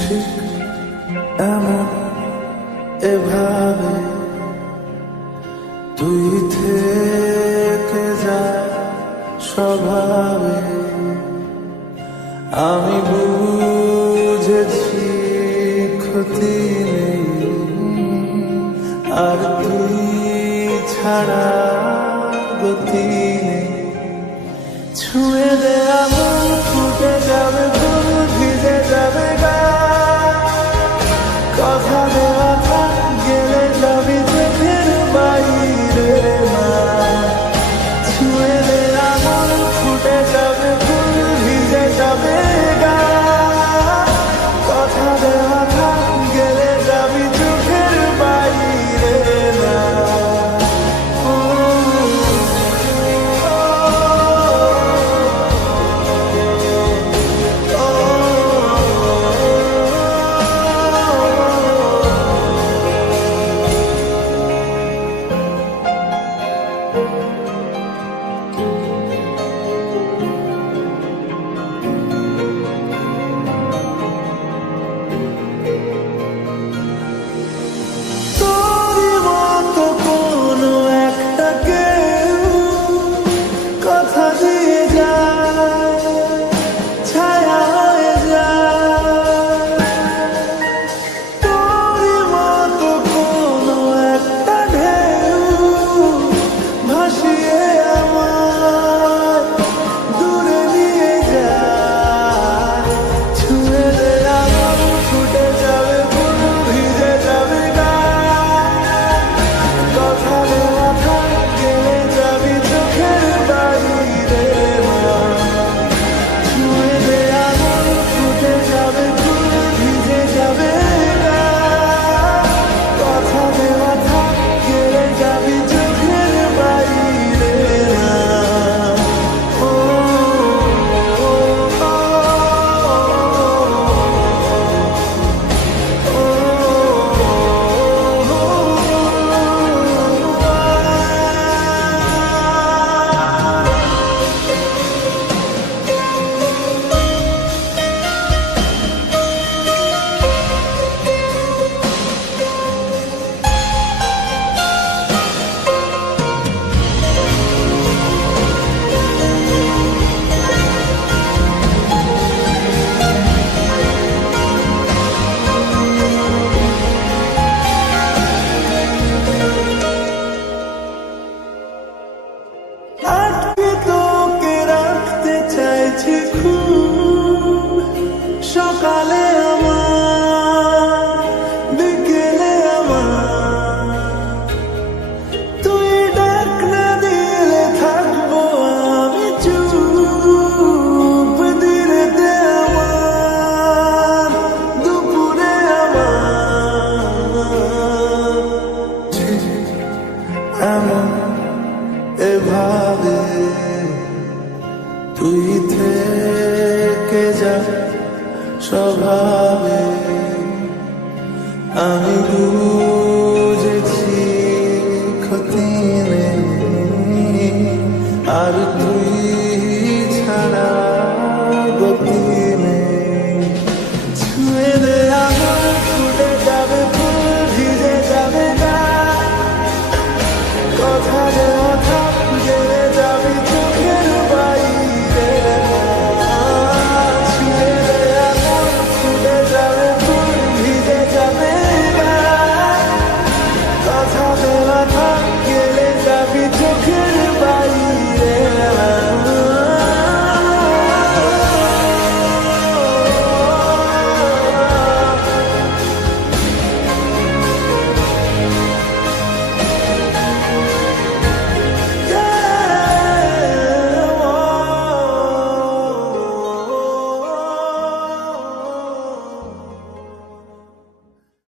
ঠিক এমন এভাবে তুই থেকে যা স্বভাবে আমি বুঝেছি ক্ষতি আর তুই ছাড়া গতি ছুঁয়ে দেয়া এমন এভাবে তুই থেকে যা স্বভাবে আমি বুঝেছি ক্ষতি নেই আর তুই